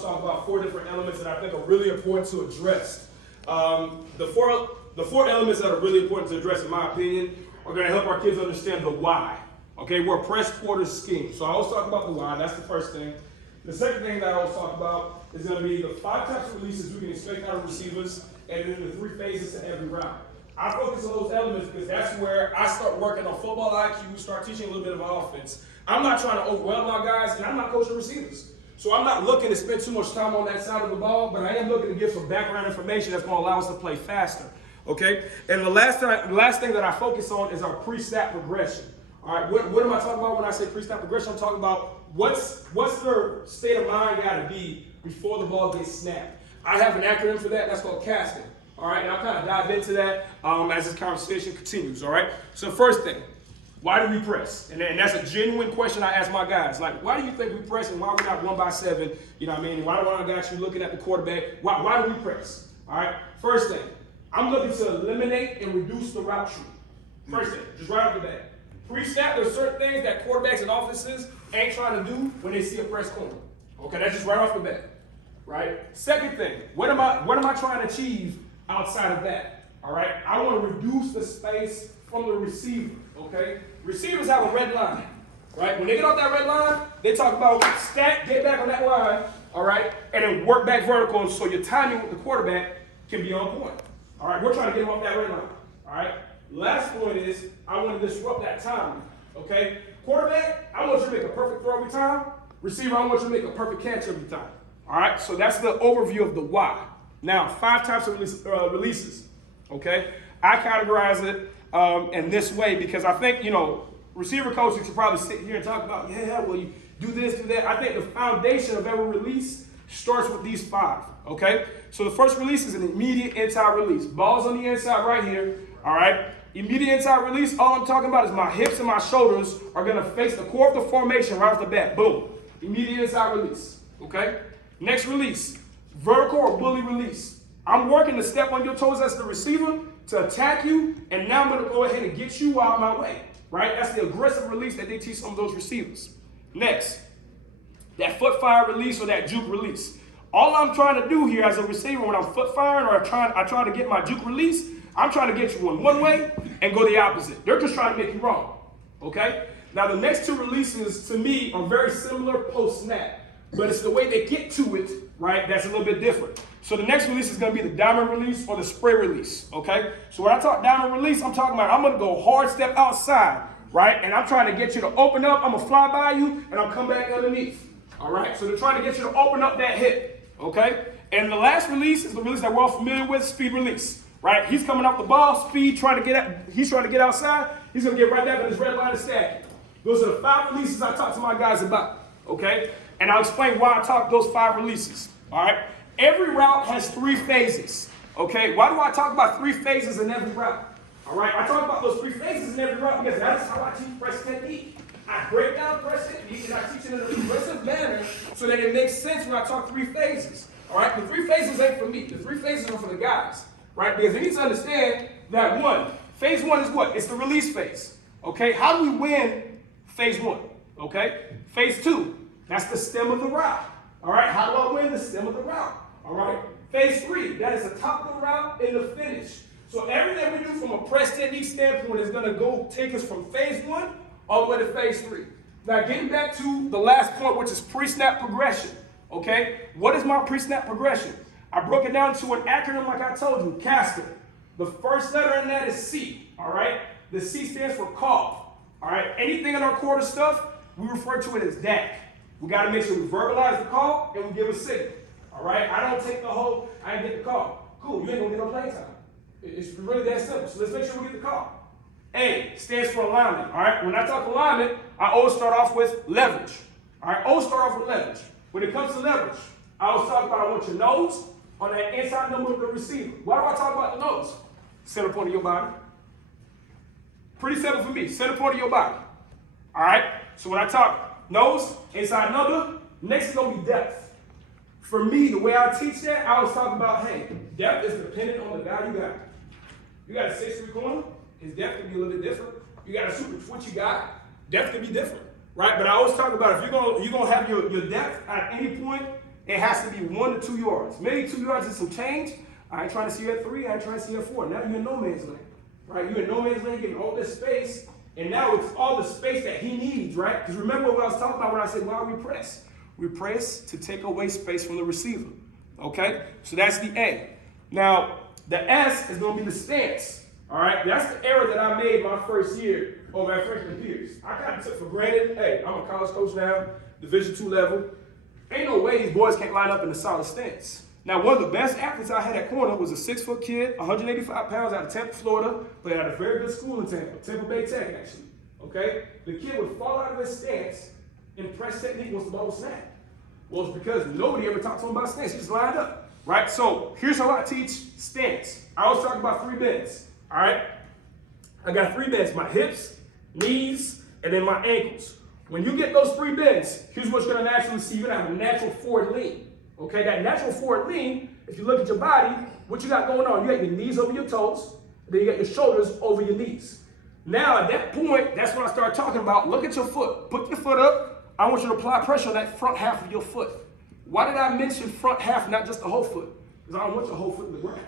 to talk about 4 different elements that I think are really important to address. The four elements that are really important to address, in my opinion, are going to help our kids understand the why. Okay, we're a press quarter scheme. So I always talk about the why. That's the first thing. The second thing that I always talk about is going to be the 5 types of releases we can expect out of receivers, and then the 3 phases to every route. I focus on those elements because that's where I start working on football IQ, start teaching a little bit of offense. I'm not trying to overwhelm my guys, and I'm not coaching receivers. So I'm not looking to spend too much time on that side of the ball, but I am looking to give some background information that's going to allow us to play faster. Okay? And the last thing that I focus on is our pre-snap progression. All right, what am I talking about when I say pre-snap progression? I'm talking about what's their state of mind got to be before the ball gets snapped. I have an acronym for that. That's called C.A.S.K.A. All right, and I'll kind of dive into that as this conversation continues. All right, so first thing, why do we press? And that's a genuine question I ask my guys. Like, why do you think we press and why we're not 1 by 7? You know what I mean? Why do I got you looking at the quarterback? Why do we press? All right, first thing, I'm looking to eliminate and reduce the route tree. First thing, just right off the bat. Pre-snap, there's certain things that quarterbacks and offenses ain't trying to do when they see a press corner. Okay, that's just right off the bat. Right? Second thing, what am I trying to achieve outside of that? All right, I want to reduce the space from the receiver. Okay, receivers have a red line. Right? When they get off that red line, they talk about stack, get back on that line. All right, and then work back vertical so your timing with the quarterback can be on point. All right, we're trying to get them off that red line. All right. Last point is I want to disrupt that timing. Okay, quarterback, I want you to make a perfect throw every time. Receiver, I want you to make a perfect catch every time. All right, so that's the overview of the why. Now, 5 types of releases, okay? I categorize it in this way because I think, receiver coaches should probably sit here and talk about, yeah, well, you do this, do that. I think the foundation of every release starts with these 5, okay? So the first release is an immediate inside release. Ball's on the inside right here, all right? Immediate inside release, all I'm talking about is my hips and my shoulders are going to face the core of the formation right off the bat. Boom. Immediate inside release, okay? Next release, vertical or bully release. I'm working to step on your toes as the receiver to attack you, and now I'm going to go ahead and get you out of my way, right? That's the aggressive release that they teach some of those receivers. Next, that foot fire release or that juke release. All I'm trying to do here as a receiver when I'm foot firing or I try to get my juke release, I'm trying to get you in one way and go the opposite. They're just trying to make you wrong, okay? Now, the next 2 releases, to me, are very similar post-snap, but it's the way they get to it, right, that's a little bit different. So the next release is going to be the diamond release or the spray release, okay? So when I talk diamond release, I'm talking about I'm going to go hard step outside, right, and I'm trying to get you to open up. I'm going to fly by you, and I'll come back underneath, all right? So they're trying to get you to open up that hip, okay? And the last release is the release that we're all familiar with, speed release. Right, he's coming off the ball, speed, he's trying to get outside. He's going to get right back on his red line and stack. Those are the 5 releases I talk to my guys about, okay? And I'll explain why I talk those 5 releases, all right? Every route has 3 phases, okay? Why do I talk about 3 phases in every route, all right? I talk about those 3 phases in every route because that is how I teach press technique. I break down press technique and I teach it in a progressive manner so that it makes sense when I talk 3 phases, all right? The 3 phases ain't for me. The 3 phases are for the guys. Right? Because we need to understand that phase 1 is what? It's the release phase. Okay? How do we win phase 1? Okay? Phase 2, that's the stem of the route. All right? How do I win the stem of the route? All right? Phase 3, that is the top of the route and the finish. So everything we do from a press technique standpoint is going to go take us from phase 1 all the way to phase 3. Now, getting back to the last point, which is pre-snap progression. Okay? What is my pre-snap progression? I broke it down to an acronym like I told you, C.A.S.K.A. The first letter in that is C, all right? The C stands for cough, all right? Anything in our quarter stuff, we refer to it as DAC. We got to make sure we verbalize the call and we give a signal, all right? I don't take I ain't get the call. Cool, you ain't going to get no play time. It's really that simple, so let's make sure we get the call. A stands for alignment, all right? When I talk alignment, I always start off with leverage, all right? Always start off with leverage. When it comes to leverage, I always talk about I want your nose on that inside number of the receiver. Why do I talk about the nose? Center point of your body. Pretty simple for me. Center point of your body. All right? So when I talk nose, inside number, next is going to be depth. For me, the way I teach that, I always talk about, hey, depth is dependent on the guy you got. You got a 6'3" corner, his depth can be a little bit different. You got a super twitchy guy, depth can be different. Right? But I always talk about if you're gonna have your depth at any point, it has to be 1 to 2 yards. Maybe 2 yards is some change. I ain't trying to see you at 3, I ain't trying to see you at 4. Now you're in no man's land, right? You're in no man's land getting all this space, and now it's all the space that he needs, right? Because remember what I was talking about when I said, why we press? We press to take away space from the receiver, okay? So that's the A. Now, the S is going to be the stance, all right? That's the error that I made my first year over at freshman Peters. I kind of took for granted, hey, I'm a college coach now, Division II level. Ain't no way these boys can't line up in a solid stance. Now, one of the best athletes I had at corner was a 6-foot kid, 185 pounds out of Tampa, Florida, but at a very good school in Tampa Bay Tech, actually, okay? The kid would fall out of his stance and press technique once the ball was snapped. Well, it's because nobody ever talked to him about stance. He just lined up, right? So here's how I teach stance. I always talk about 3 bends, all right? I got 3 bends, my hips, knees, and then my ankles. When you get those 3 bends, here's what you're gonna naturally see. You're gonna have a natural forward lean. Okay, that natural forward lean, if you look at your body, what you got going on? You got your knees over your toes, then you got your shoulders over your knees. Now, at that point, that's when I start talking about, look at your foot. Put your foot up. I want you to apply pressure on that front half of your foot. Why did I mention front half, not just the whole foot? Because I don't want your whole foot in the ground.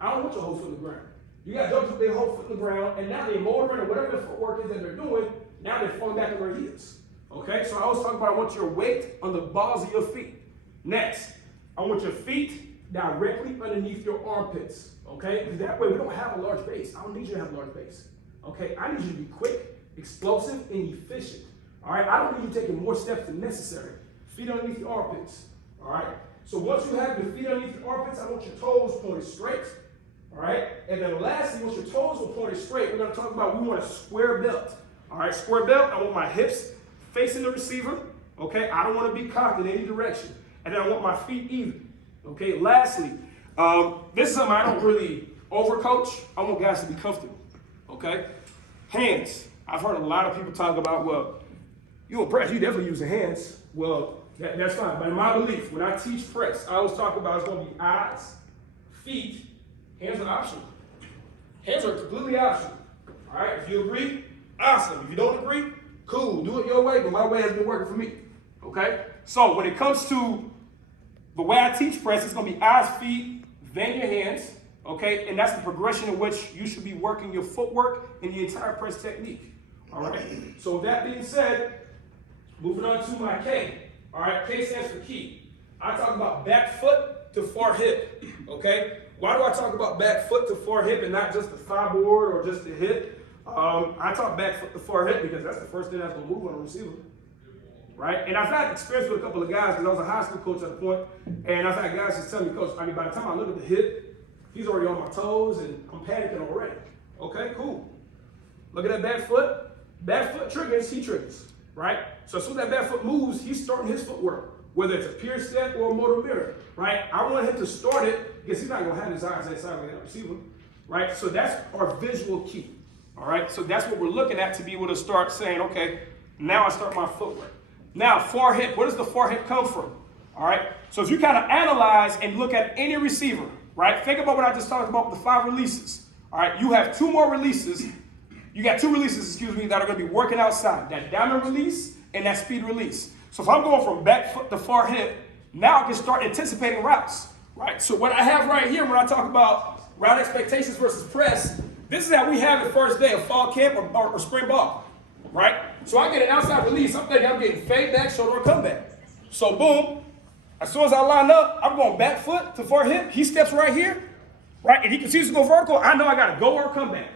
I don't want your whole foot in the ground. You got jokers with their whole foot in the ground, and now they're motoring or whatever the footwork is that they're doing, now they're falling back on their heels. Okay, so I always talk about I want your weight on the balls of your feet. Next, I want your feet directly underneath your armpits, okay? Because that way we don't have a large base. I don't need you to have a large base, okay? I need you to be quick, explosive, and efficient, all right? I don't need you taking more steps than necessary. Feet underneath your armpits, all right? So once you have your feet underneath your armpits, I want your toes pointed straight, all right? And then lastly, once your toes are pointed straight, we're gonna talk about we want a square belt, all right? Square belt, I want my hips facing the receiver, okay? I don't want to be cocked in any direction. And then I want my feet even, okay? Lastly, this is something I don't really overcoach. I want guys to be comfortable, okay? Hands. I've heard a lot of people talk about, well, you a press, you definitely use the hands. Well, that's fine. But in my belief, when I teach press, I always talk about it's going to be eyes, feet, hands are optional. Hands are completely optional, all right? If you agree, awesome. If you don't agree, cool, do it your way, but my way has been working for me, okay? So when it comes to the way I teach press, it's gonna be eyes, feet, then your hands, okay? And that's the progression in which you should be working your footwork in the entire press technique, all right? So with that being said, moving on to my K, all right? K stands for key. I talk about back foot to far hip, okay? Why do I talk about back foot to far hip and not just the thigh board or just the hip? I talk back foot to far hip because that's the first thing that's gonna move on a receiver, right? And I've had experience with a couple of guys because I was a high school coach at a point, and I've had guys just tell me, Coach, I mean, by the time I look at the hip, he's already on my toes and I'm panicking already. Okay, cool. Look at that back foot. Back foot triggers, he triggers, right? So as soon as that back foot moves, he's starting his footwork, whether it's a pure step or a motor mirror, right? I want him to start it because he's not gonna have his eyes that side of that receiver, right? So that's our visual key. All right, so that's what we're looking at to be able to start saying, okay, now I start my footwork. Now, far hip, where does the far hip come from? All right, so if you kind of analyze and look at any receiver, right, think about what I just talked about with the 5 releases. All right, you have 2 more releases. You got 2 releases, excuse me, that are going to be working outside, that diamond release and that speed release. So if I'm going from back foot to far hip, now I can start anticipating routes, right? So what I have right here when I talk about route expectations versus press, this is how we have the first day of fall camp or spring ball, right? So I get an outside release. I'm thinking I'm getting fade back, shoulder, or comeback. So boom, as soon as I line up, I'm going back foot to far hip. He steps right here, right? And he continues to go vertical. I know I got to go or come back.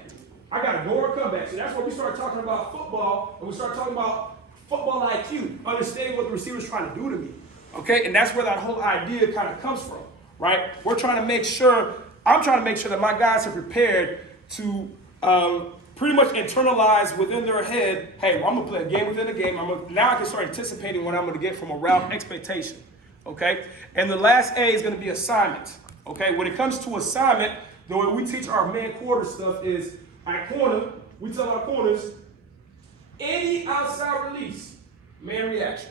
I got to go or come back. So that's where we start talking about football, and we start talking about football IQ, understanding what the receiver's trying to do to me, okay? And that's where that whole idea kind of comes from, right? We're trying to make sure, I'm trying to make sure that my guys are prepared to pretty much internalize within their head, hey, well, I'm going to play a game within a game. Now I can start anticipating what I'm going to get from a route expectation, okay? And the last A is going to be assignment, okay? When it comes to assignment, the way we teach our man quarter stuff is at corner, we tell our corners, any outside release, man reaction.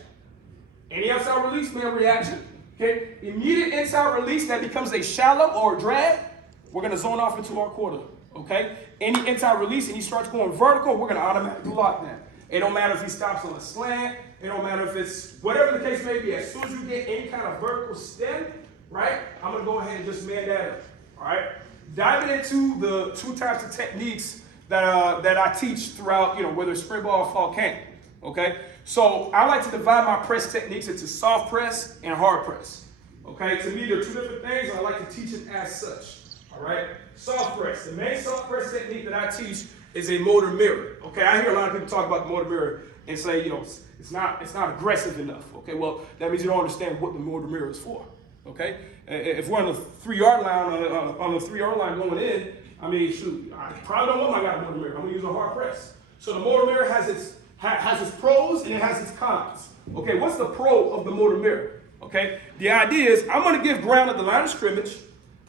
Any outside release, man reaction, okay? Immediate inside release that becomes a shallow or a drag, we're going to zone off into our quarter. Okay? Any inside release and he starts going vertical, we're going to automatically lock that. It don't matter if he stops on a slant. It don't matter if it's whatever the case may be. As soon as you get any kind of vertical stem, right, I'm going to go ahead and just man that up. All right? Diving into the 2 types of techniques that I teach throughout, whether it's spring ball or fall camp. Okay? So I like to divide my press techniques into soft press and hard press. Okay? To me, they're 2 different things, and I like to teach it as such. All right? Soft press. The main soft press technique that I teach is a motor mirror. Okay? I hear a lot of people talk about the motor mirror and say, it's not aggressive enough. Okay? Well, that means you don't understand what the motor mirror is for. Okay? If we're on the 3-yard line, on the 3-yard line going in, I mean, shoot, I probably don't want my guy motor mirror. I'm gonna use a hard press. So the motor mirror has its pros and it has its cons. Okay, what's the pro of the motor mirror? Okay, the idea is I'm gonna give ground at the line of scrimmage,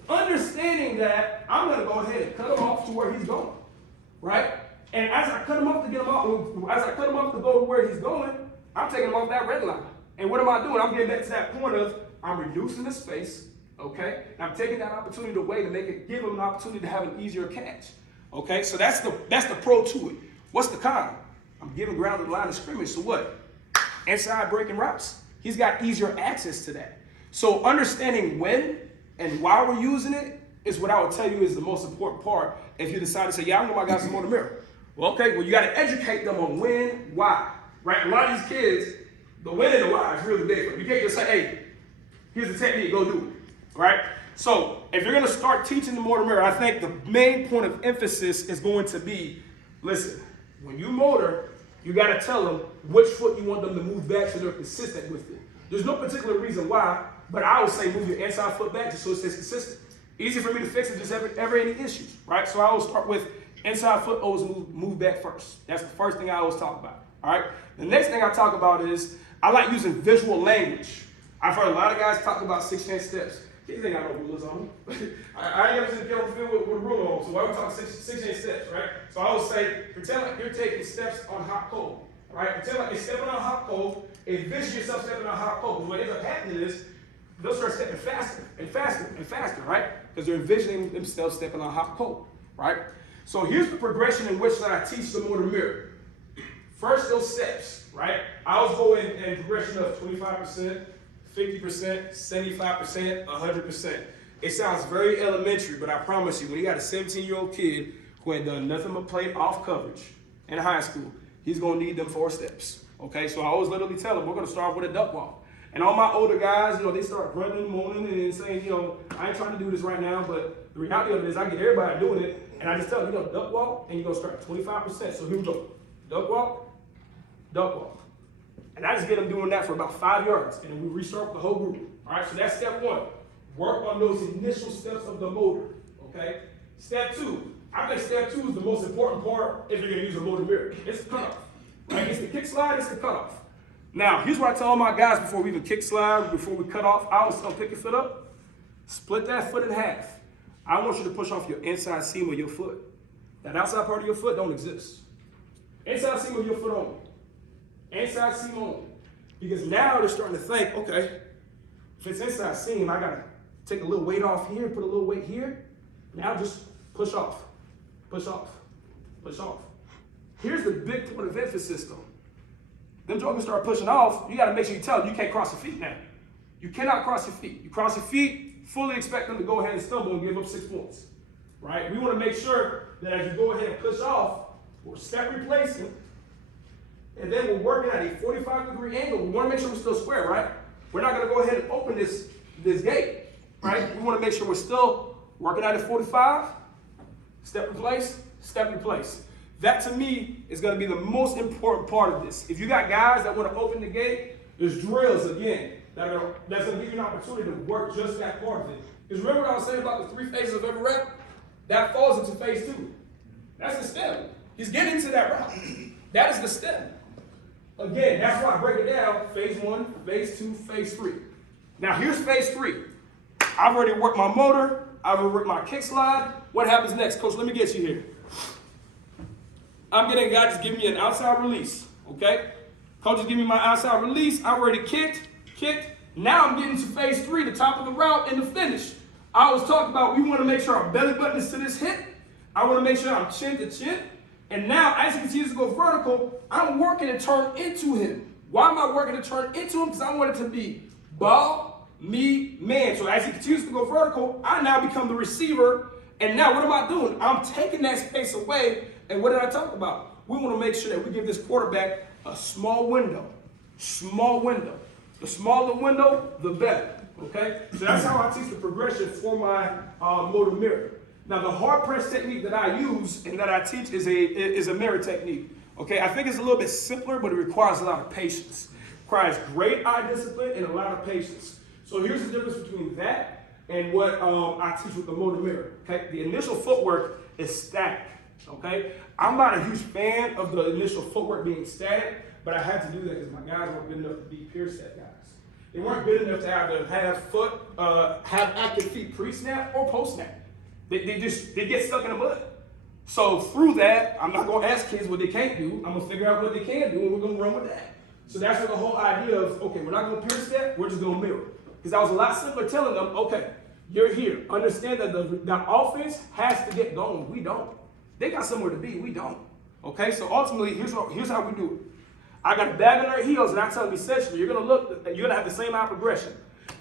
understanding that I'm gonna go ahead and cut him off to where he's going, right? And as I cut him off to get him off, as I cut him off to go to where he's going, I'm taking him off that red line. And what am I doing? I'm getting back to that point of I'm reducing the space, okay? And I'm taking that opportunity away to give him an opportunity to have an easier catch, okay? So that's the pro to it. What's the con? I'm giving ground to the line of scrimmage, so what? Inside breaking routes. He's got easier access to that. So understanding when and why we're using it is what I would tell you is the most important part if you decide to say, yeah, I know my guy's a motor mirror. Well, okay, well, you got to educate them on when, why, right? A lot of these kids, the when and the why is really big for them. You can't just say, hey, here's the technique, go do it, right? So if you're going to start teaching the motor mirror, I think the main point of emphasis is going to be, listen, when you motor, you got to tell them which foot you want them to move back so they're consistent with it. There's no particular reason why, but I would say move your inside foot back just so it stays consistent. Easy for me to fix it, just ever any issues, right? So I always start with inside foot, always move back first. That's the first thing I always talk about, all right? The next thing I talk about is I like using visual language. I've heard a lot of guys talk about 6-inch steps. These ain't got no rulers on them. I ain't never seen a kid on the field with a ruler on, so why we talk 6-inch steps, right? So I would say, pretend like you're taking steps on hot coal, right? Pretend like you're stepping on hot coal, envision yourself stepping on hot coal. Because what ends up happening is, they'll start stepping faster and faster and faster, right? Because they're envisioning themselves stepping on hot coal, right? So here's the progression in which I teach the motor mirror. First, those steps, right? I always go in progression of 25%, 50%, 75%, 100%. It sounds very elementary, but I promise you, when you got a 17-year-old kid who ain't done nothing but play off coverage in high school, he's gonna need them 4 steps, okay? So I always literally tell him, we're gonna start with a duck walk. And all my older guys, they start grunting, moaning, and saying, I ain't trying to do this right now, but the reality of it is I get everybody doing it, and I just tell them, duck walk, and you're gonna start 25%. So here we go, duck walk, duck walk. And I just get them doing that for about 5 yards, and then we restart the whole group. All right, so that's step 1. Work on those initial steps of the motor, okay? Step 2, I think step 2 is the most important part if you're gonna use a motor mirror. It's the cutoff, right? It's the kick slide, it's the cutoff. Now, here's what I tell all my guys before we even kick slide, before we cut off. I always tell them, pick your foot up, split that foot in half. I want you to push off your inside seam of your foot. That outside part of your foot don't exist. Inside seam of your foot only. Inside seam only. Because now they're starting to think, okay, if it's inside seam, I gotta take a little weight off here, put a little weight here. Now just push off, push off, push off. Here's the big point of emphasis though. Them jokers start pushing off, you gotta make sure you tell them you can't cross your feet now. You cannot cross your feet. You cross your feet, fully expect them to go ahead and stumble and give up 6 points, right? We wanna make sure that as you go ahead and push off, we're step replacing, and then we're working at a 45-degree angle. We wanna make sure we're still square, right? We're not gonna go ahead and open this gate, right? We wanna make sure we're still working at a 45, step replace, step replace. That to me is gonna be the most important part of this. If you got guys that wanna open the gate, there's drills again, that's gonna give you an opportunity to work just that part of it. Because remember what I was saying about the 3 phases of every rep? That falls into phase 2. That's the stem. He's getting into that route. That is the stem. Again, that's why I break it down, phase 1, phase 2, phase 3. Now here's phase 3. I've already worked my motor, I've already worked my kick slide. What happens next? Coach, let me get you here. I'm getting a guy just give me an outside release, okay? Coach is giving me my outside release. I've already kicked. Now I'm getting to phase 3, the top of the route and the finish. I was talking about we want to make sure our belly button is to this hip. I want to make sure I'm chin to chin. And now, as he continues to go vertical, I'm working to turn into him. Why am I working to turn into him? Because I want it to be ball, me, man. So as he continues to go vertical, I now become the receiver. And now what am I doing? I'm taking that space away. And what did I talk about? We want to make sure that we give this quarterback a small window. Small window. The smaller the window, the better. Okay? So that's how I teach the progression for my motor mirror. Now the hard press technique that I use and that I teach is a mirror technique. Okay, I think it's a little bit simpler, but it requires a lot of patience. It requires great eye discipline and a lot of patience. So here's the difference between that and what I teach with the motor mirror. Okay, the initial footwork is static. Okay, I'm not a huge fan of the initial footwork being static, but I had to do that because my guys weren't good enough to be pure step guys. They weren't good enough to have active feet pre-snap or post-snap. They get stuck in the mud. So through that, I'm not going to ask kids what they can't do. I'm going to figure out what they can do, and we're going to run with that. So that's where the whole idea of, okay, we're not going to pure step, we're just going to mirror. Because I was a lot simpler telling them, okay, you're here. Understand that the offense has to get going. We don't. They got somewhere to be. We don't. Okay, so ultimately, here's how we do it. I got a bag on their heels, and I tell them essentially, you're gonna have the same eye progression.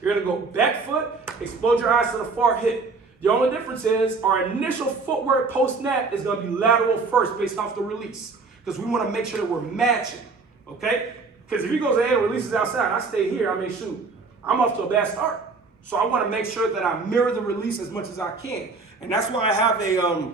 You're gonna go back foot, explode your eyes to the far hip. The only difference is our initial footwork post-snap is gonna be lateral first based off the release. Because we wanna make sure that we're matching, okay? Because if he goes ahead and releases outside, I stay here, shoot, I'm off to a bad start. So I wanna make sure that I mirror the release as much as I can. And that's why I have a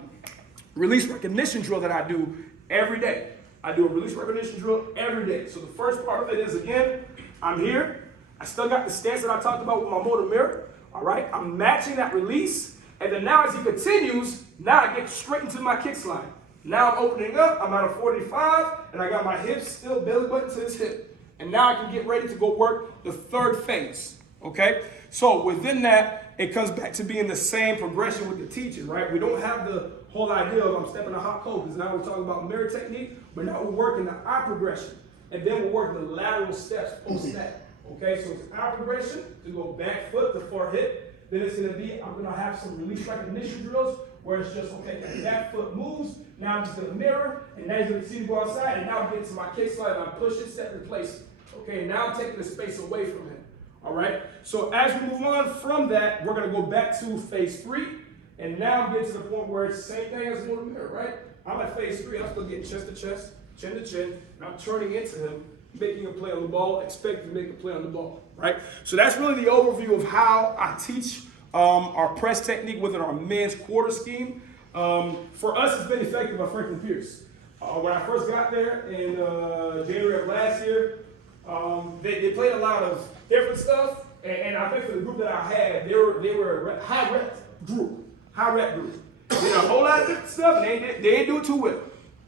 release recognition drill that I do every day. I do a release recognition drill every day. So the first part of it is, again, I'm here. I still got the stance that I talked about with my motor mirror. All right, I'm matching that release. And then now as he continues, now I get straight into my kick slide. Now I'm opening up, I'm at a 45, and I got my hips still belly button to his hip. And now I can get ready to go work the third phase, okay? So within that, it comes back to being the same progression with the teaching, right? We don't have the whole idea of I'm stepping a hot cold, because now we're talking about mirror technique, but now we're working the eye progression. And then we're working the lateral steps post-snap, okay? So it's eye progression to go back foot to far hip. Then it's gonna be, I'm gonna have some release recognition drills where it's just, okay, that back foot moves, now I'm just gonna mirror, and now he's gonna see me go outside, and now I'm getting to my kick slide, and I'm pushing, set, replace. Okay, now I'm taking the space away from him. All right, so as we move on from that, we're gonna go back to phase 3, and now I'm getting to the point where it's the same thing as motor mirror, right? I'm at phase 3, I'm still getting chest to chest, chin to chin, and I'm turning into him, making a play on the ball, expecting to make a play on the ball, right? So that's really the overview of how I teach our press technique within our men's quarter scheme. For us, it's been effective by Franklin Pierce. When I first got there in January of last year, they played a lot of different stuff, and I think for the group that I had, they were a high rep group. They did a whole lot of different stuff, and they didn't do it too well.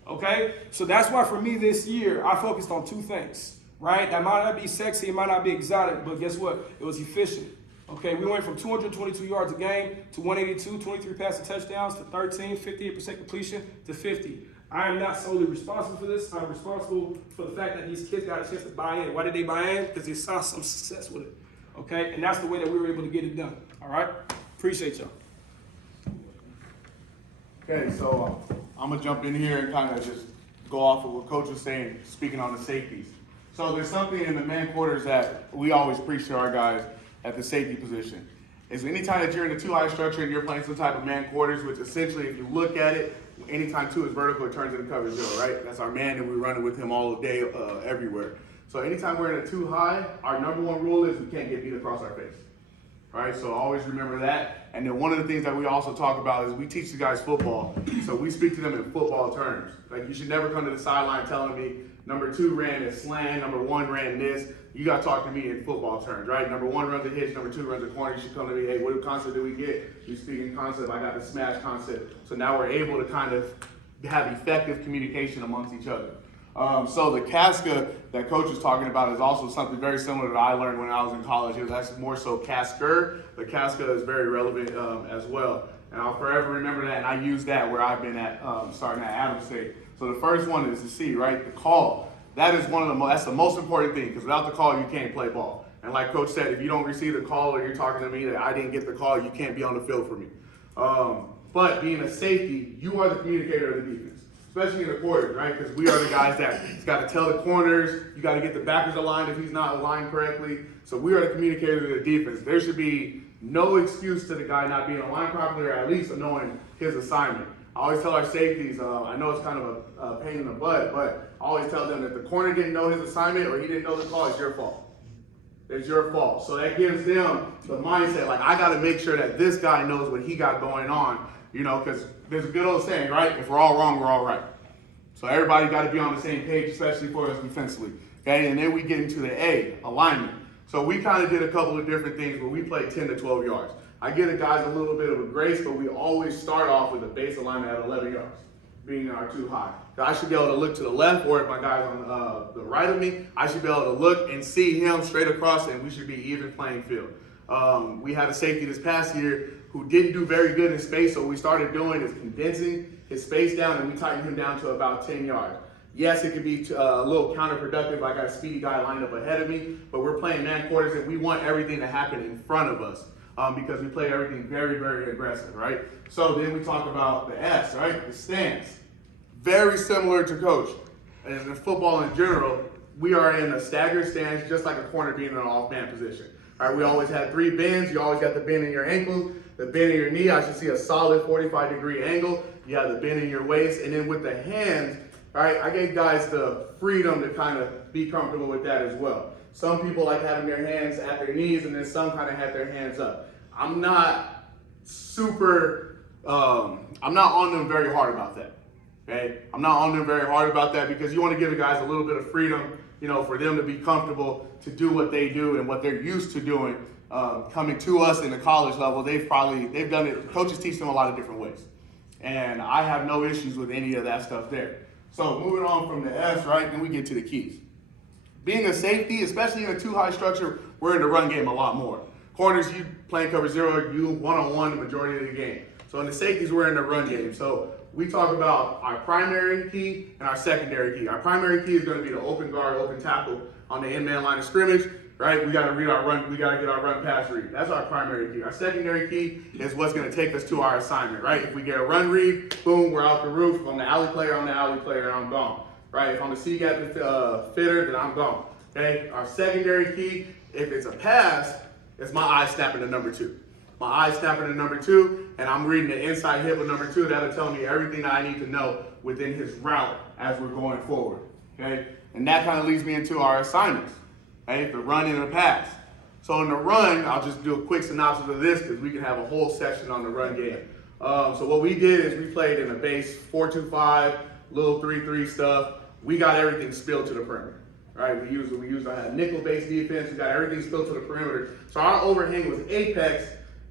Okay, so that's why for me this year I focused on 2 things. Right, that might not be sexy, it might not be exotic, but guess what? It was efficient. Okay, we went from 222 yards a game to 182, 23 passing touchdowns to 13, 58% completion to 50. I am not solely responsible for this. I'm responsible for the fact that these kids got a chance to buy in. Why did they buy in? Because they saw some success with it. Okay, and that's the way that we were able to get it done. All right, appreciate y'all. Okay, so I'm gonna jump in here and kind of just go off of what Coach was saying, speaking on the safeties. So there's something in the man quarters that we always preach to our guys at the safety position. Is anytime that you're in a 2-high structure and you're playing some type of man quarters, which essentially, if you look at it, anytime 2 is vertical, it turns into cover 0, right? That's our man, and we run it with him all day, everywhere. So anytime we're in a 2-high, our number 1 rule is we can't get beat across our face. All right, so always remember that. And then one of the things that we also talk about is we teach the guys football. So we speak to them in football terms. Like, you should never come to the sideline telling me number 2 ran this slang, number 1 ran this. You got to talk to me in football terms, right? Number 1 runs a hitch, number 2 runs a corner. You should come to me, hey, what concept do we get? You speak in concept, I got the smash concept. So now we're able to kind of have effective communication amongst each other. So the C.A.S.K.A that Coach was talking about is also something very similar that I learned when I was in college. It was actually more so C.A.S.K.A, but C.A.S.K.A is very relevant as well. And I'll forever remember that, and I use that where I've been at, starting at Adams State. So the first one is the C, right? The call. That is that's the most important thing, because without the call, you can't play ball. And like Coach said, if you don't receive the call or you're talking to me that I didn't get the call, you can't be on the field for me. But being a safety, you are the communicator of the defense. especially in the quarters, right? Because we are the guys that got to tell the corners, you got to get the backers aligned if he's not aligned correctly. So we are the communicators of the defense. There should be no excuse to the guy not being aligned properly, or at least knowing his assignment. I always tell our safeties, I know it's kind of a pain in the butt, but I always tell them that the corner didn't know his assignment or he didn't know the call, it's your fault. It's your fault. So that gives them the mindset, like, I got to make sure that this guy knows what he got going on, you know, because there's a good old saying, right? If we're all wrong, we're all right. So everybody got to be on the same page, especially for us defensively. Okay, and then we get into the A, alignment. So we kind of did a couple of different things where we played 10 to 12 yards. I give the guys a little bit of a grace, but we always start off with a base alignment at 11 yards, being our too high. I should be able to look to the left, or if my guy's on the right of me, I should be able to look and see him straight across, and we should be even playing field. We had a safety this past year who didn't do very good in space, so what we started doing is condensing his space down, and we tightened him down to about 10 yards. Yes, it could be a little counterproductive. I got a speedy guy lined up ahead of me, but we're playing man quarters, and we want everything to happen in front of us. Because we play everything very, very aggressive, right? So then we talk about the S, right? The stance. Very similar to coach. And in football in general, we are in a staggered stance, just like a corner being in an off-man position. All right, we always had 3 bends. You always got the bend in your ankles, the bend in your knee. I should see a solid 45-degree angle. You have the bend in your waist. And then with the hands, all right, I gave guys the freedom to kind of be comfortable with that as well. Some people like having their hands at their knees, and then some kind of have their hands up. I'm not on them very hard about that, okay? I'm not on them very hard about that because you want to give the guys a little bit of freedom, you know, for them to be comfortable to do what they do and what they're used to doing. Coming to us in the college level, they've done it. Coaches teach them a lot of different ways. And I have no issues with any of that stuff there. So moving on from the S, right, then we get to the keys. Being a safety, especially in a too-high structure, we're in the run game a lot more. Corners, you playing cover 0, you one-on-one the majority of the game. So in the safeties, we're in the run game. So we talk about our primary key and our secondary key. Our primary key is going to be the open guard, open tackle on the in-man line of scrimmage, right? We got to read our run. We got to get our run pass read. That's our primary key. Our secondary key is what's going to take us to our assignment, right? If we get a run read, boom, we're out the roof. If I'm the alley player, and I'm gone, right? If I'm the C.A.S.K.A fitter, then I'm gone, okay? Our secondary key, if it's a pass, it's my eye snapping to number 2. My eye snapping to number 2, and I'm reading the inside hip of number 2. That'll tell me everything that I need to know within his route as we're going forward, okay? And that kind of leads me into our assignments, okay? The run and the pass. So in the run, I'll just do a quick synopsis of this because we can have a whole session on the run game. So what we did is we played in a base 4-2-5, little 3-3 stuff. We got everything spilled to the perimeter. Right, we used our nickel-based defense. We got everything spilled to the perimeter. So our overhang was apex,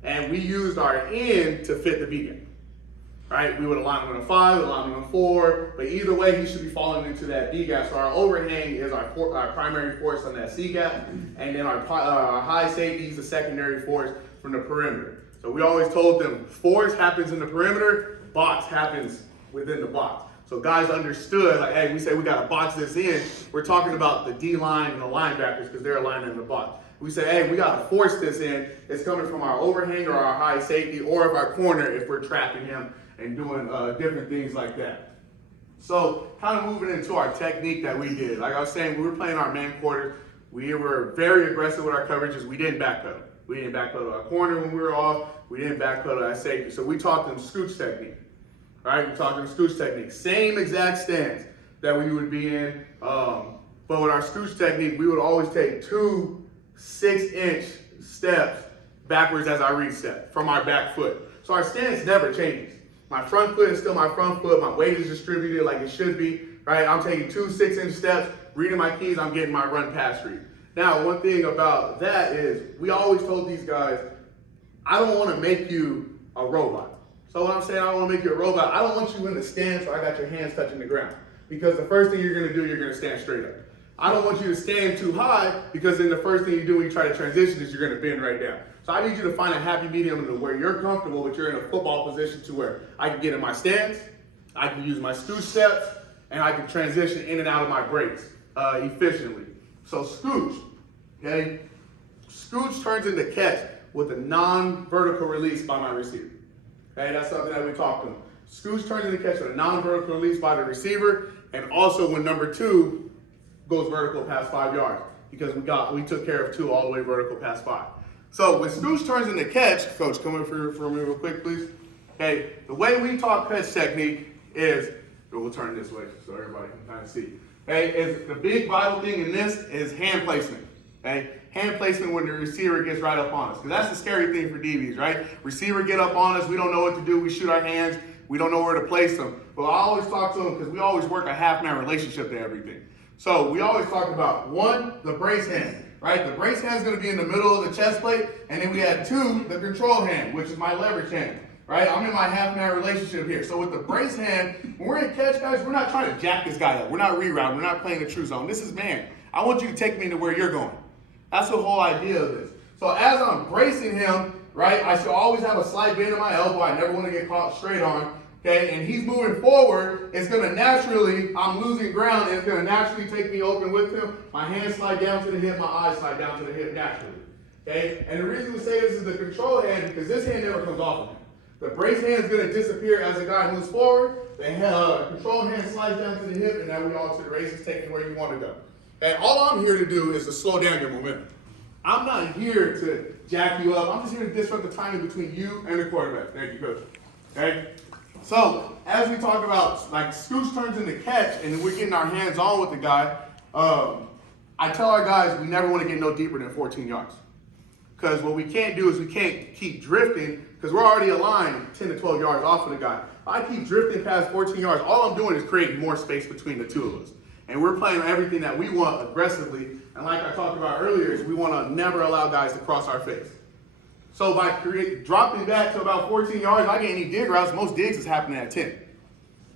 and we used our end to fit the B-gap. Right, we would align him on a 5, align him on 4, but either way, he should be falling into that B-gap. So our overhang is our primary force on that C-gap, and then our high safety is the secondary force from the perimeter. So we always told them force happens in the perimeter, box happens within the box. So guys understood, like, hey, we say we got to box this in. We're talking about the D-line and the linebackers because they're aligned in the box. We say, hey, we got to force this in. It's coming from our overhang or our high safety or of our corner if we're trapping him and doing different things like that. So kind of moving into our technique that we did. Like I was saying, we were playing our man quarters. We were very aggressive with our coverages. We didn't backpedal. We didn't backpedal our corner when we were off. We didn't backpedal our safety. So we taught them Scooch Technique. All right, we're talking Scooch Technique. Same exact stance that we would be in. But with our Scooch Technique, we would always take 2 6-inch steps backwards as our read step from our back foot. So our stance never changes. My front foot is still my front foot. My weight is distributed like it should be, right? I'm taking 2 6-inch steps, reading my keys, I'm getting my run pass read. Now, one thing about that is we always told these guys, I don't want to make you a robot. So when I'm saying I don't want to make you a robot, I don't want you in the stance where I got your hands touching the ground. Because the first thing you're going to do, you're going to stand straight up. I don't want you to stand too high because then the first thing you do when you try to transition is you're going to bend right down. So I need you to find a happy medium to where you're comfortable, but you're in a football position to where I can get in my stance, I can use my scooch steps, and I can transition in and out of my breaks efficiently. So scooch, okay? Scooch turns into catch with a non-vertical release by my receiver. Okay, that's something that we talked to them. Scooch turns in the catch with a non-vertical release by the receiver, and also when number 2 goes vertical past 5 yards, because we took care of 2 all the way vertical past 5. So when Scooch turns in the catch, Coach, come over for me real quick, please. Okay, the way we talk catch technique is, we'll turn this way so everybody can kind of see. Okay, is the big vital thing in this is hand placement. Okay, hand placement when the receiver gets right up on us, because that's the scary thing for DBs, right? Receiver get up on us, we don't know what to do, we shoot our hands, we don't know where to place them. But I always talk to them because we always work a half-man relationship to everything. So we always talk about 1, the brace hand, right? The brace hand is going to be in the middle of the chest plate, and then we add 2, the control hand, which is my leverage hand, right? I'm in my half-man relationship here. So with the brace hand, when we're in catch, guys, we're not trying to jack this guy up. We're not rerouting. We're not playing the true zone. This is man. I want you to take me to where you're going. That's the whole idea of this. So as I'm bracing him, right, I should always have a slight bend in my elbow. I never want to get caught straight on. Okay, and he's moving forward, it's going to naturally, I'm losing ground, and it's going to naturally take me open with him. My hands slide down to the hip, my eyes slide down to the hip naturally. Okay, and the reason we say this is the control hand, because this hand never comes off of him. The brace hand is going to disappear as the guy moves forward. The control hand slides down to the hip, and now we all to the races, taking where you want to go. And all I'm here to do is to slow down your momentum. I'm not here to jack you up. I'm just here to disrupt the timing between you and the quarterback. Thank you, Coach. Okay? So, as we talk about, like, Scooch turns in the catch, and then we're getting our hands on with the guy, I tell our guys we never want to get no deeper than 14 yards. Because what we can't do is we can't keep drifting, because we're already aligned 10 to 12 yards off of the guy. If I keep drifting past 14 yards, all I'm doing is creating more space between the 2 of us. And we're playing everything that we want aggressively, and like I talked about earlier, is we want to never allow guys to cross our face. So by dropping back to about 14 yards, I get any dig routes. Most digs is happening at 10.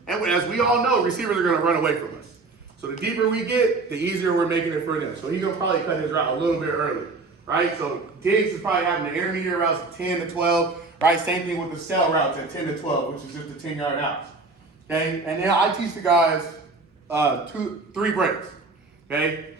And as we all know, receivers are going to run away from us. So the deeper we get, the easier we're making it for them. So he's going to probably cut his route a little bit early, right? So digs is probably having the intermediate routes at 10 to 12, right? Same thing with the cell routes at 10 to 12, which is just the 10-yard outs. Okay? And then I teach the guys 3 breaks. Okay?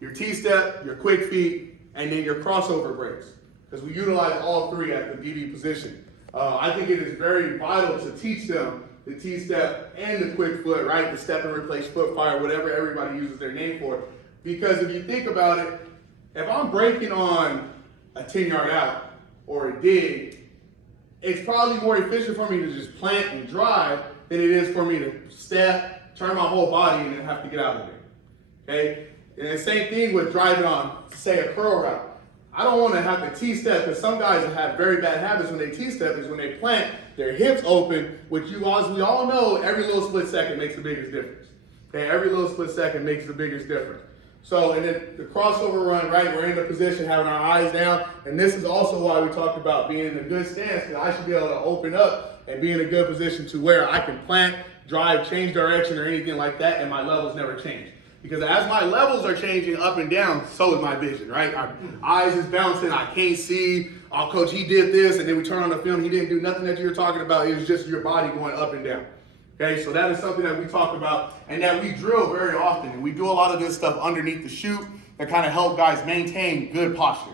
Your T-step, your quick feet, and then your crossover breaks. Because we utilize all 3 at the DB position. I think it is very vital to teach them the T-step and the quick foot, right? The step and replace foot fire, whatever everybody uses their name for. Because if you think about it, if I'm breaking on a 10-yard out or a dig, it's probably more efficient for me to just plant and drive than it is for me to step, turn my whole body, and then have to get out of there. Okay? And the same thing with driving on, say, a curl route. I don't want to have to T-step, because some guys have very bad habits when they T-step is when they plant, their hips open, which we all know every little split second makes the biggest difference. Okay, every little split second makes the biggest difference. So, and then the crossover run, right, we're in the position, having our eyes down, and this is also why we talked about being in a good stance, because I should be able to open up and be in a good position to where I can plant, drive, change direction, or anything like that, and my levels never change. Because as my levels are changing up and down, so is my vision, right? Our eyes is bouncing, I can't see. Oh, coach, he did this, and then we turn on the film, he didn't do nothing that you were talking about. It was just your body going up and down. Okay, so that is something that we talk about and that we drill very often. And we do a lot of this stuff underneath the chute that kind of help guys maintain good posture.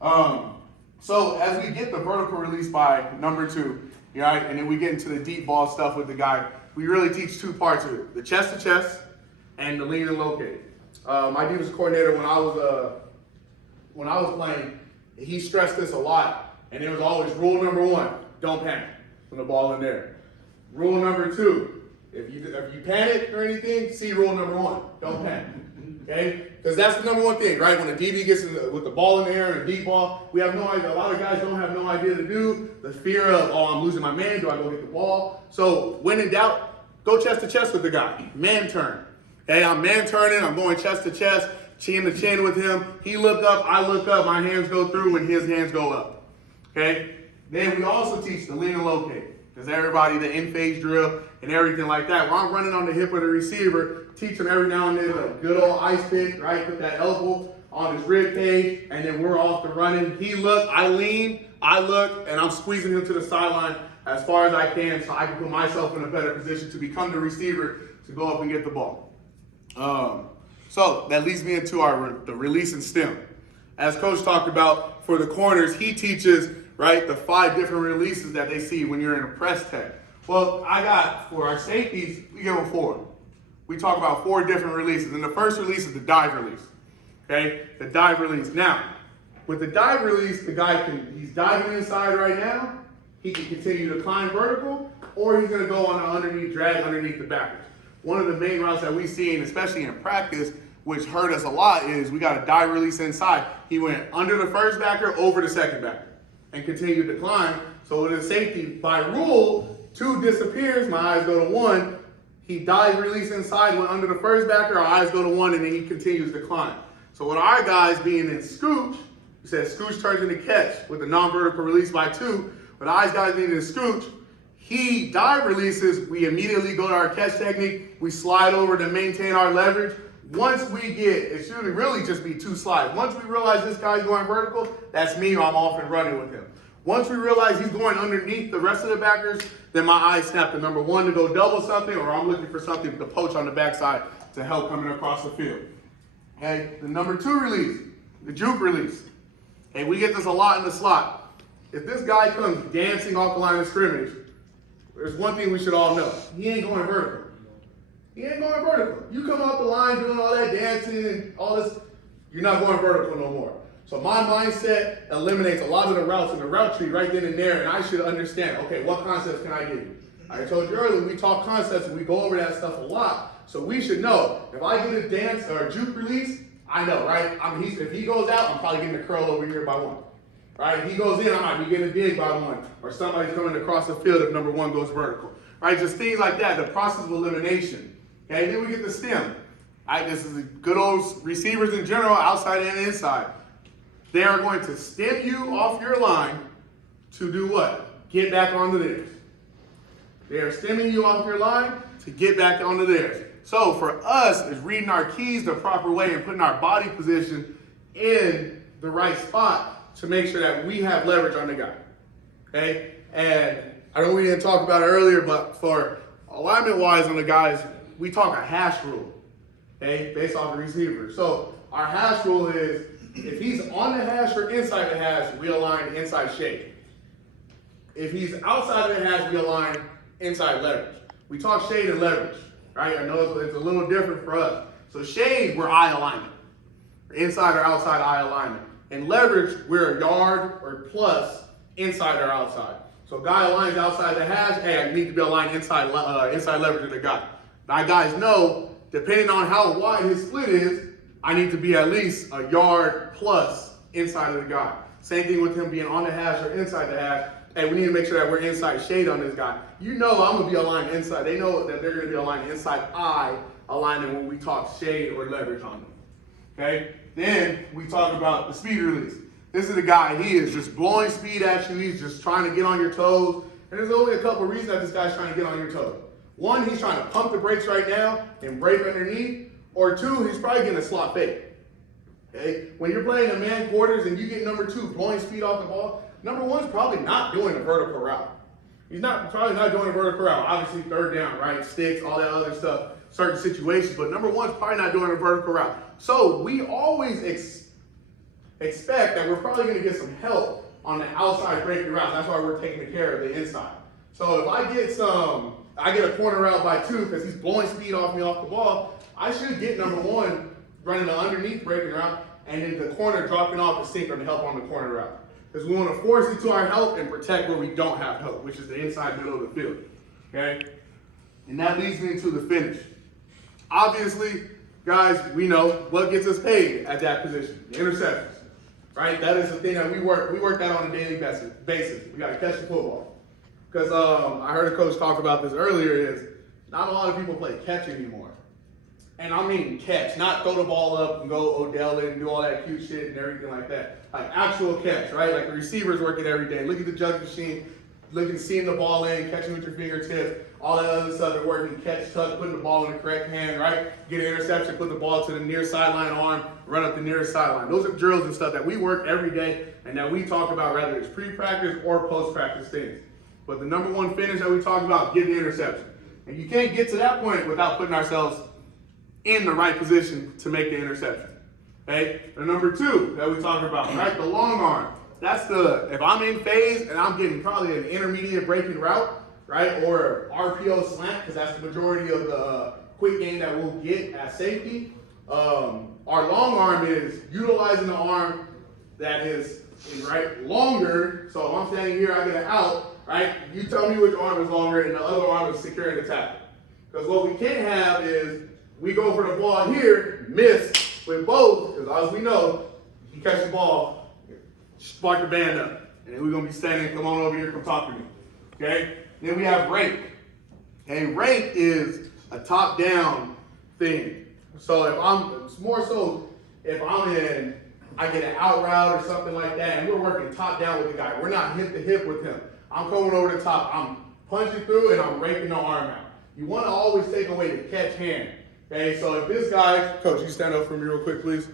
So as we get the vertical release by number 2, right, and then we get into the deep ball stuff with the guy, we really teach 2 parts of it: the chest to chest and the lean and locate. My defensive coordinator, when I was playing, he stressed this a lot, and it was always rule number 1: don't panic when the ball in there. Rule number 2: if you panic or anything, see rule number 1: don't panic. Okay, because that's the number 1 thing, right? When a DB gets with the ball in the air and a deep ball, we have no idea. A lot of guys don't have no idea to do. The fear of, oh, I'm losing my man. Do I go get the ball? So when in doubt, go chest to chest with the guy. Man turn. Okay, I'm man turning, I'm going chest to chest, chin to chin with him. He look up, I look up, my hands go through and his hands go up. Okay? Then we also teach the lean and locate. Because everybody, the in-phase drill and everything like that. When I'm running on the hip of the receiver, teach them every now and then a good old ice pick, right? Put that elbow on his rib cage, and then we're off the running. He look, I lean, I look, and I'm squeezing him to the sideline as far as I can so I can put myself in a better position to become the receiver to go up and get the ball. So that leads me into the release and stem. As Coach talked about, for the corners, he teaches, right, the 5 different releases that they see when you're in a press tech Well, for our safeties, we give them 4. We talk about 4 different releases. And the first release is the dive release. Okay? The dive release. Now, with the dive release, the guy he's diving inside right now. He can continue to climb vertical, or he's going to go on an underneath drag underneath the backers. One of the main routes that we see, and especially in practice, which hurt us a lot, is we got a dive release inside. He went under the first backer, over the second backer, and continued to climb. So with a safety, by rule, 2 disappears, my eyes go to 1. He dive release inside, went under the first backer, our eyes go to 1, and then he continues to climb. So with our guys being in Scooch, we said Scooch turns into catch with a non-vertical release by 2. With our guys being in Scooch, he dive releases, we immediately go to our catch technique, we slide over to maintain our leverage. Once we get, it should really just be 2 slides. Once we realize this guy's going vertical, that's me, I'm off and running with him. Once we realize he's going underneath the rest of the backers, then my eyes snap to number 1 to go double something, or I'm looking for something to poach on the backside to help coming across the field. Okay, the number 2 release, the juke release. Hey, we get this a lot in the slot. If this guy comes dancing off the line of scrimmage, there's one thing we should all know. He ain't going vertical. He ain't going vertical. You come off the line doing all that dancing and all this, you're not going vertical no more. So my mindset eliminates a lot of the routes in the route tree right then and there, and I should understand, okay, what concepts can I give you? I told you earlier, we talk concepts and we go over that stuff a lot. So we should know, if I get a dance or a juke release, I know, right? If he goes out, I'm probably getting a curl over here by 1. Right? If he goes in, I might be getting a dig by 1. Or somebody's coming across the field if number 1 goes vertical. Right? Just things like that, the process of elimination. Okay, then we get the stem. Right? This is good old receivers in general, outside and inside. They are going to stem you off your line to do what? Get back onto theirs. They are stemming you off your line to get back onto theirs. So for us, is reading our keys the proper way and putting our body position in the right spot to make sure that we have leverage on the guy. Okay? And I know we didn't talk about it earlier, but for alignment-wise on the guys, we talk a hash rule, okay, based off the receiver. So our hash rule is, if he's on the hash or inside the hash, we align inside shade. If he's outside of the hash, we align inside leverage. We talk shade and leverage, right? I know it's a little different for us. So shade, we're eye alignment. Inside or outside eye alignment. And leverage, we're a yard or plus inside or outside. So guy aligns outside the hash, hey, I need to be aligned inside leverage of the guy. Now guys know, depending on how wide his split is, I need to be at least a yard plus inside of the guy. Same thing with him being on the hash or inside the hash. Hey, we need to make sure that we're inside shade on this guy. You know I'm going to be aligned inside. They know that they're going to be aligned inside eye alignment when we talk shade or leverage on them. Okay? Then we talk about the speed release. This is the guy, he is just blowing speed at you. He's just trying to get on your toes. And there's only a couple of reasons that this guy's trying to get on your toes. One, he's trying to pump the brakes right now and brake underneath. Or 2, he's probably getting a slot fake. Okay? When you're playing the man quarters and you get number 2 blowing speed off the ball, number 1's probably not doing a vertical route. He's probably not doing a vertical route. Obviously, third down, right? Sticks, all that other stuff, certain situations. But number 1's probably not doing a vertical route. So we always expect that we're probably going to get some help on the outside breaking routes. That's why we're taking care of the inside. So if I get a corner route by 2 because he's blowing speed off me off the ball, I should get number 1 running the underneath breaking route and then the corner dropping off the sinker to help on the corner route. Because we want to force it to our help and protect where we don't have help, which is the inside middle of the field. Okay? And that leads me to the finish. Obviously, guys, we know what gets us paid at that position, the interceptions. Right? That is the thing that we work that on a daily basis. We got to catch the football. Because I heard a coach talk about this earlier, is not a lot of people play catch anymore. And I mean catch, not throw the ball up and go Odell and do all that cute shit and everything like that. Like actual catch, right? Like the receivers work it every day. Look at the judge machine, seeing the ball in, catching with your fingertips, all that other stuff. They're working catch, tuck, putting the ball in the correct hand, right? Get an interception, put the ball to the near sideline arm, run up the nearest sideline. Those are drills and stuff that we work every day and that we talk about whether it's pre-practice or post-practice things. But the number 1 finish that we talk about, get the interception. And you can't get to that point without putting ourselves in the right position to make the interception. Okay? The number 2 that we talk about, right? The long arm. That's if I'm in phase and I'm getting probably an intermediate breaking route, right? Or RPO slant, because that's the majority of the quick game that we'll get at safety. Our long arm is utilizing the arm that is right longer. So if I'm standing here, I get an out, right? You tell me which arm is longer, and the other arm is securing the tackle. Because what we can't have is we go for the ball here, miss with both, because as we know, you catch the ball, spark the band up, and then we're gonna be standing. Come on over here, come talk to me. Okay? Then we have rake. Okay, rake is a top-down thing. So it's more so if I'm in, I get an out route or something like that, and we're working top-down with the guy. We're not hip-to-hip with him. I'm coming over the top. I'm punching through, and I'm raking the arm out. You want to always take away the catch hand. Okay, so if this guy, coach, you stand up for me real quick, please.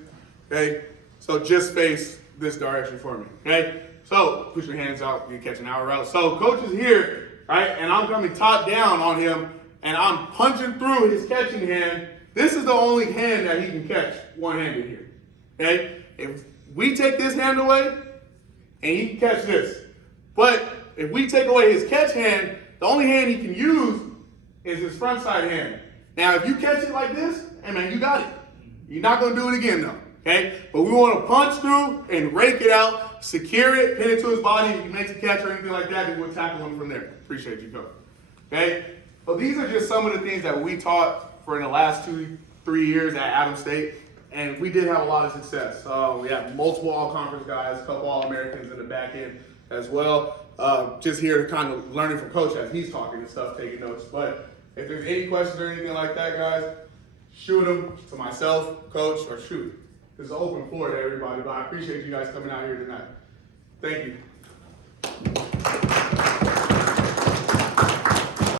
Okay, so just face this direction for me. Okay, so push your hands out, you're catching out route. So coach is here, right, and I'm coming top down on him, and I'm punching through his catching hand. This is the only hand that he can catch one-handed here. Okay, if we take this hand away, and he can catch this, but if we take away his catch hand, the only hand he can use is his front side hand. Now, if you catch it like this, hey man, you got it. You're not gonna do it again though, okay? But we wanna punch through and rake it out, secure it, pin it to his body. If he makes a catch or anything like that, then we'll tackle him from there. Appreciate you, coach. Okay? So these are just some of the things that we taught for in the last 2-3 years at Adams State, and we did have a lot of success. We have multiple all-conference guys, a couple All-Americans in the back end as well. Just here to kind of learning from coach as he's talking and stuff, taking notes. But if there's any questions or anything like that, guys, shoot them to myself, coach, or shoot. This is an open floor to everybody, but I appreciate you guys coming out here tonight. Thank you.